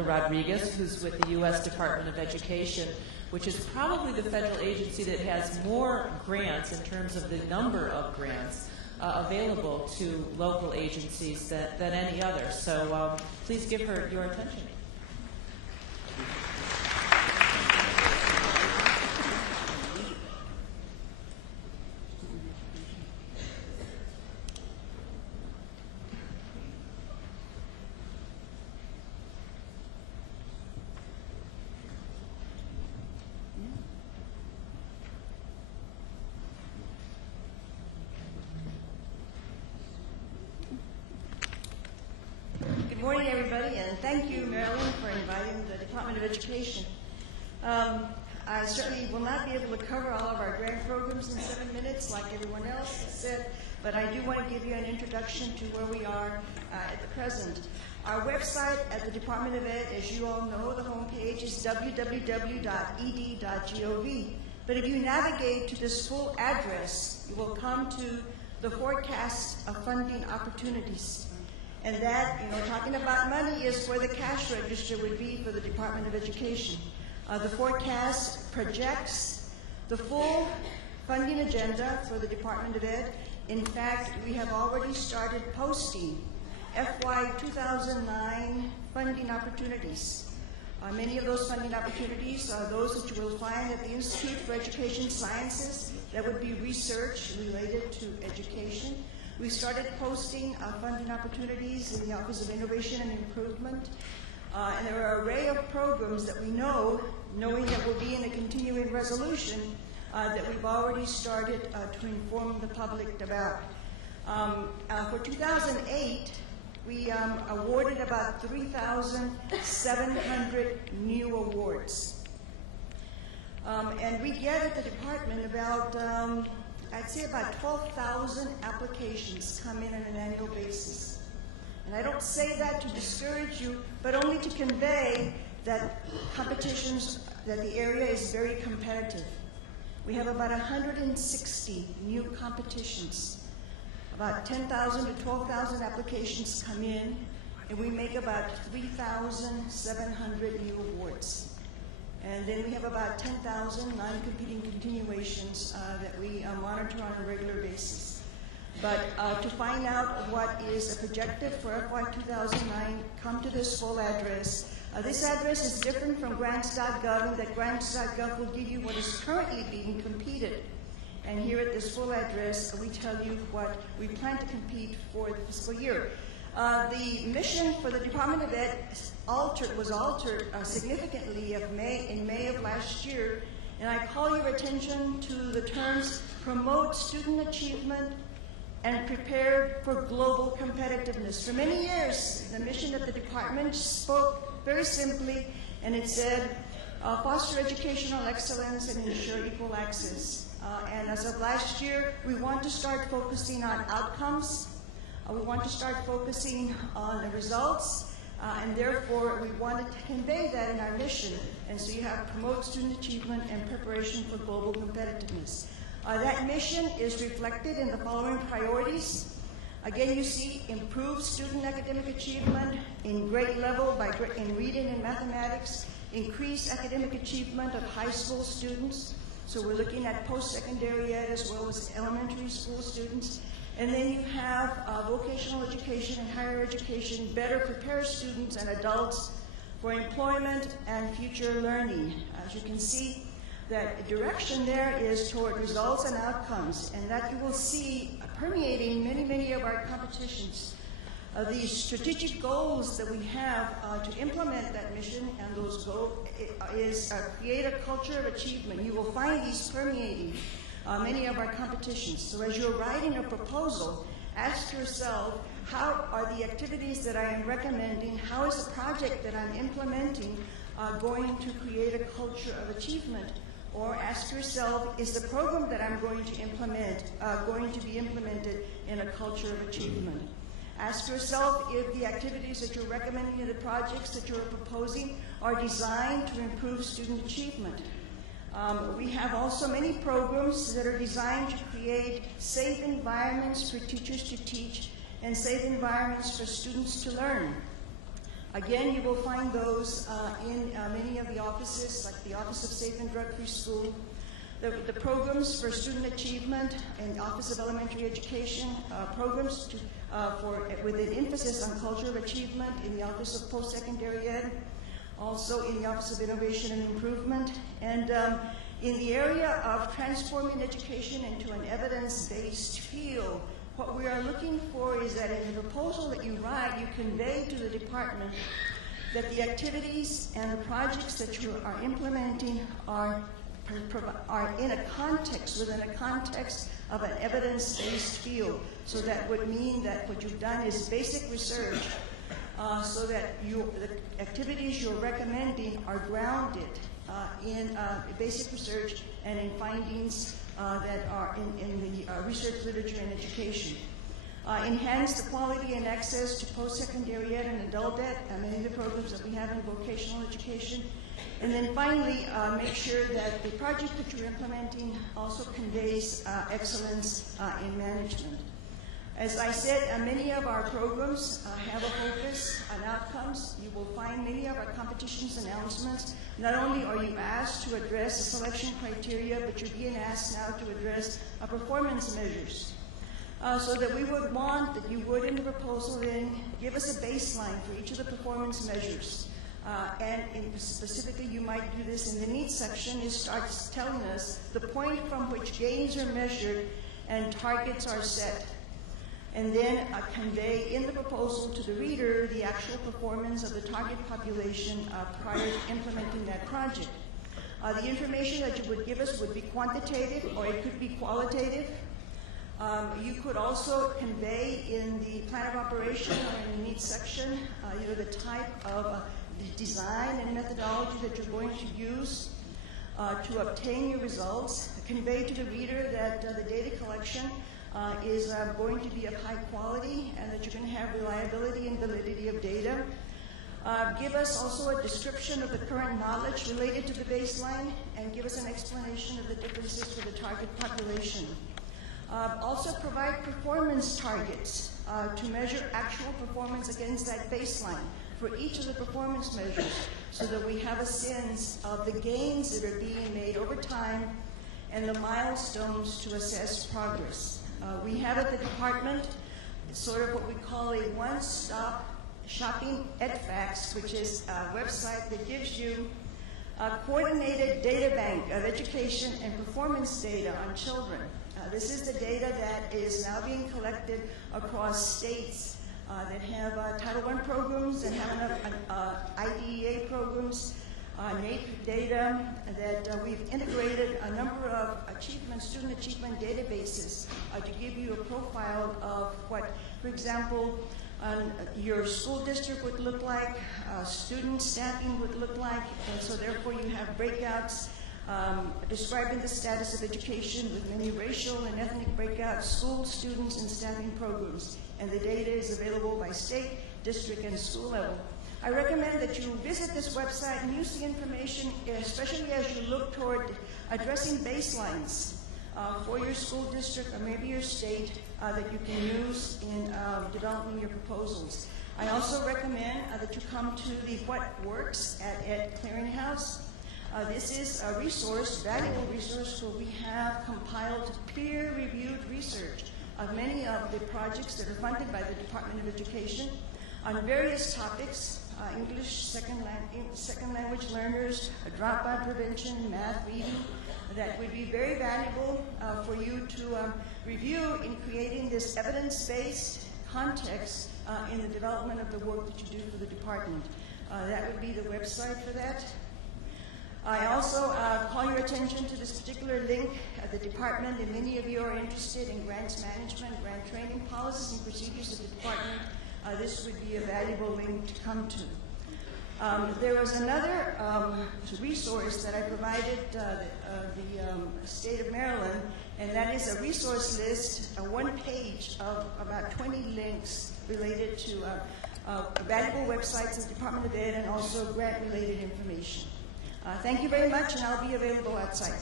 Rodriguez, who's with the U.S. Department of Education, which is probably the federal agency that has more grants in terms of the number of grants available to local agencies than any other. So please give her your attention. Good morning, everybody, and thank you, Marilyn, for inviting the Department of Education. I certainly will not be able to cover all of our grant programs in 7 minutes like everyone else has said, but I do want to give you an introduction to where we are at the present. Our website at the Department of Ed, as you all know, the homepage is www.ed.gov. But if you navigate to this full address, you will come to the forecast of funding opportunities. And that, talking about money is where the cash register would be for the Department of Education. The forecast projects the full funding agenda for the Department of Ed. In fact, we have already started posting FY 2009 funding opportunities. Many of those funding opportunities are those that you will find at the Institute for Education Sciences. That would be research related to education. We started posting funding opportunities in the Office of Innovation and Improvement. And there are an array of programs that we know, knowing that we'll be in a continuing resolution, that we've already started to inform the public about. For 2008, we awarded about 3,700 new awards. And we get at the department about I'd say about 12,000 applications come in on an annual basis. And I don't say that to discourage you, but only to convey that that the area is very competitive. We have about 160 new competitions. About 10,000 to 12,000 applications come in, and we make about 3,700 new awards. And then we have about 10,000 non-competing continuations that we monitor on a regular basis. But to find out what is projected for FY 2009, come to this full address. This address is different from grants.gov, in that grants.gov will give you what is currently being competed. And here at this full address, we tell you what we plan to compete for the fiscal year. The mission for the Department of Ed was altered significantly in May of last year, and I call your attention to the terms promote student achievement and prepare for global competitiveness. For many years, the mission of the department spoke very simply, and it said, foster educational excellence and ensure equal access. And as of last year, we want to start focusing on outcomes. We want to start focusing on the results, and therefore we wanted to convey that in our mission. And so you have promote student achievement and preparation for global competitiveness. That mission is reflected in the following priorities. Again, you see improve student academic achievement in grade level in reading and mathematics, increase academic achievement of high school students. So we're looking at post-secondary ed as well as elementary school students. And then you have vocational education and higher education better prepare students and adults for employment and future learning. As you can see, that direction there is toward results and outcomes, and that you will see permeating many of our competitions. The strategic goals that we have to implement that mission, and those goals is create a culture of achievement. You will find these permeating many of our competitions. So as you're writing a proposal, ask yourself, how are the activities that I am recommending, how is the project that I'm implementing going to create a culture of achievement? Or ask yourself, is the program that I'm going to implement going to be implemented in a culture of achievement? Ask yourself if the activities that you're recommending in the projects that you're proposing are designed to improve student achievement. We have also many programs that are designed to create safe environments for teachers to teach and safe environments for students to learn. Again, you will find those in many of the offices, like the Office of Safe and Drug-Free School, the programs for student achievement and Office of Elementary Education, programs with an emphasis on culture of achievement in the Office of Post-Secondary Ed, also in the Office of Innovation and Improvement, and in the area of transforming education into an evidence-based field. What we are looking for is that in the proposal that you write, you convey to the department that the activities and the projects that you are implementing are in a context, within a context of an evidence-based field. So that would mean that what you've done is basic research, so that the activities you're recommending are grounded in basic research and in findings that are in the research literature and education. Enhance the quality and access to post-secondary ed and adult ed, many of the programs that we have in vocational education. And then finally, make sure that the project that you're implementing also conveys excellence in management. As I said, many of our programs have a focus on outcomes. You will find many of our competitions announcements. Not only are you asked to address the selection criteria, but you're being asked now to address performance measures. So that we would want that you would in the proposal then give us a baseline for each of the performance measures. Specifically, you might do this in the needs section. It starts telling us the point from which gains are measured and targets are set. And then convey in the proposal to the reader the actual performance of the target population prior to implementing that project. The information that you would give us would be quantitative or it could be qualitative. You could also convey in the plan of operation or in the needs section the type of design and methodology that you're going to use to obtain your results. Convey to the reader that the data collection is going to be of high quality and that you're going to have reliability and validity of data. Give us also a description of the current knowledge related to the baseline and give us an explanation of the differences for the target population. Also provide performance targets to measure actual performance against that baseline for each of the performance measures so that we have a sense of the gains that are being made over time and the milestones to assess progress. We have at the department sort of what we call a one-stop shopping EdFacts, which is a website that gives you a coordinated data bank of education and performance data on children. This is the data that is now being collected across states that have Title I programs and have IDEA programs, NAEP data, that we've integrated a number of student achievement databases to give you a profile of what, for example, your school district would look like, student staffing would look like, and so therefore you have breakouts describing the status of education with many racial and ethnic breakouts, school, students, and staffing programs. And the data is available by state, district, and school level. I recommend that you visit this website and use the information, especially as you look toward addressing baselines for your school district or maybe your state that you can use in developing your proposals. I also recommend that you come to the What Works at Ed Clearinghouse. This is a resource, valuable resource, where we have compiled peer-reviewed research of many of the projects that are funded by the Department of Education on various topics, English, second language learners, dropout prevention, math, reading, that would be very valuable for you to review in creating this evidence-based context in the development of the work that you do for the department. That would be the website for that. I also call your attention to this particular link at the department, and many of you are interested in grants management, grant training, policies and procedures of the department. This would be a valuable link to come to. There was another resource that I provided the state of Maryland, and that is a resource list, one page of about 20 links related to valuable websites of the Department of Ed and also grant-related information. Thank you very much, and I'll be available outside.